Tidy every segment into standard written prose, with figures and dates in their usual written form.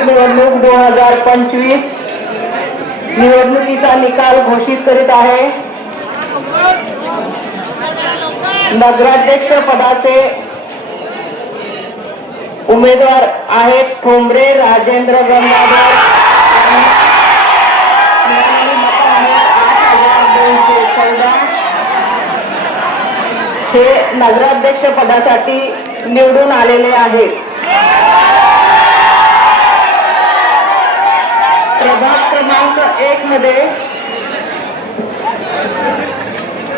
सार्वत्रिक निवडणूक 2025 निवडणुकीचा निकाल घोषित करीत आहे। नगराध्यक्ष पदाचे उमेदवार आहेत ठोंबरे राजेंद्र गंगाधर, हे नगराध्यक्ष पदासाठी निवडून आलेले आहेत। प्रभाग क्रमांक 1 मध्ये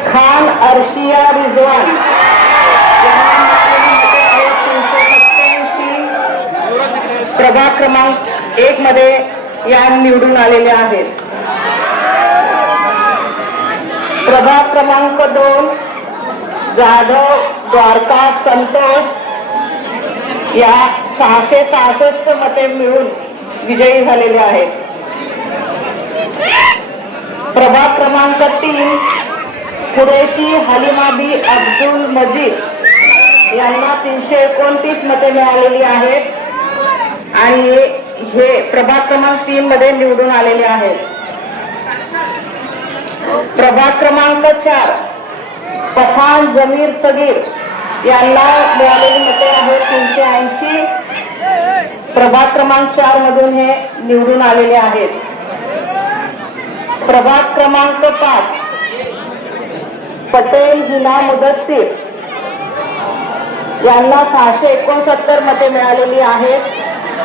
खान अर्शिया रिजवान, प्रभाग क्रमांक 1 मध्ये या निवडून आलेले आहेत। प्रभाग क्रमांक 2 जाधव द्वारका संतोष, या 666 मते मिळून विजयी झालेले आहेत। प्रभाग क्रमांक 3 कुरेशी हलीमाबी अब्दुल मजीद, यांना 329 मते मिळालेली आहेत आणि हे प्रभाग क्रमांक 3 मध्ये निवडून आलेले आहेत। प्रभाग क्रमांक 4 पठाण जमीर सगीर, यांना मिळालेली मते आहेत 380। प्रभाग क्रमांक 4 मधून हे निवडून आलेले आहेत। प्रभाग क्रमांक 5 पटेल हिना मुदस्सीर, यांना 669 मते मिळालेली आहेत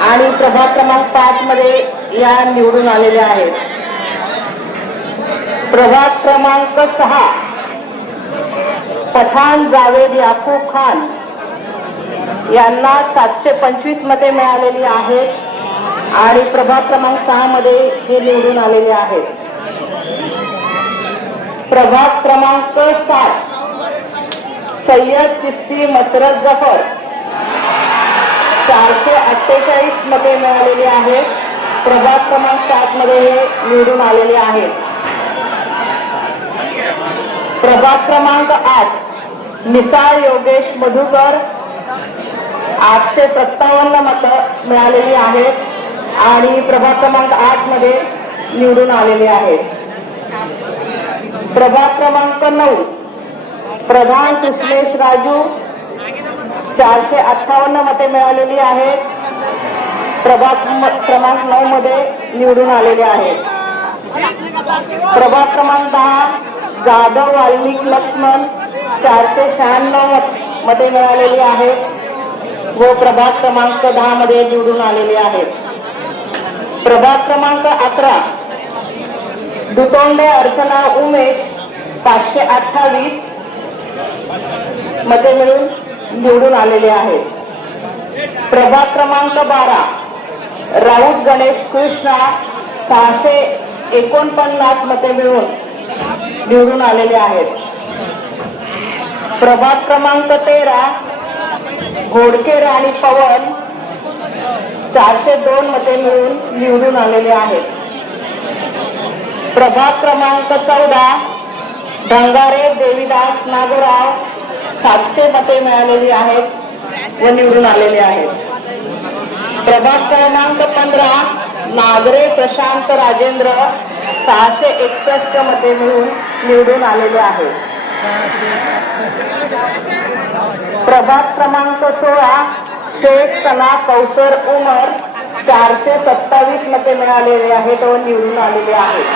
आणि प्रभाग क्रमांक 5 मध्ये या निवडून आलेले आहेत। प्रभाग क्रमांक 6 पठाण जावेद याकूब खान, यांना 725 मते मिळालेली आहेत आणि प्रभाग क्रमांक 6 मध्ये हे निवडून आलेले आहेत। प्रभाग क्रमांक 7 सय्यद चिश्ती मसरत जफर, 448 मते मिळालेली आहेत। प्रभाग क्रमांक 7 मध्ये हे निवडून आलेले आहेत। प्रभाग क्रमांक 8 निसार योगेश मधुकर, 857 मतं मिळालेली आहेत आणि प्रभाग क्रमांक 8 मध्ये निवडून आलेले आहेत। प्रभाग क्रमांक 9 प्रधान सुश्लेष राजू, 458 मते मिळालेली आहेत। प्रभाग क्रमांक 9 मध्ये निवडून आलेले आहेत। प्रभाग क्रमांक 10 जाधव वाल्मिक लक्ष्मण, 496 मते मिळालेली आहेत व प्रभाग क्रमांक 10 मध्ये निवडून आलेले आहेत। प्रभाग क्रमांक 11 दुतोंडे अर्चना उमेश, 528 मते मिळून निवडून आलेले आहेत। प्रभाग क्रमांक 12 राऊत गणेश कृष्णा, 649 मते मिळून निवडून आलेले आहेत। प्रभाग क्रमांक 13 घोडके राणी पवन, 402 मते मिळून निवडून आलेले आहेत। प्रभाग क्रमांक 14 धंगारे देवीदास नागोराव, 700 मते मिळालेली आहेत व निवडून आलेले आहेत। प्रभाग क्रमांक 15 नागरे प्रशांत राजेंद्र, 661 मते मिळून निवडून आलेले आहेत। प्रभाग क्रमांक 16 शेख सना कौसर उमर, 427 मते मिळालेले आहेत व निवडून आलेले आहेत।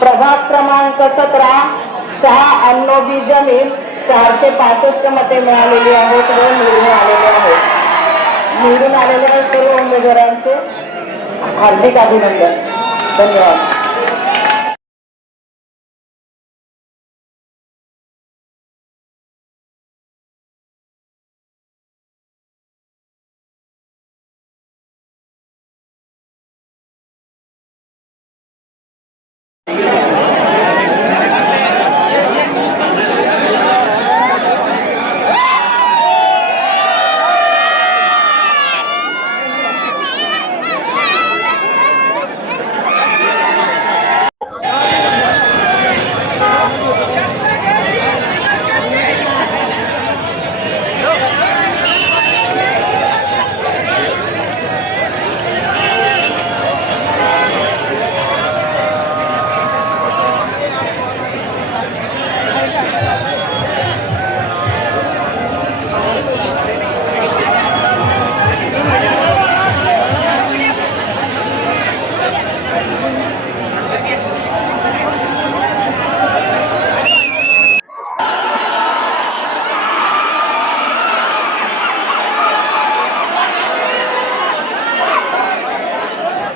प्रभाग क्रमांक 17 शाह अन्नोबी जमीन, 465 मते मिळालेली आहेत व निवडून आलेले आहेत। निवडून आलेल्या सर्व उमेदवारांचे हार्दिक अभिनंदन। धन्यवाद।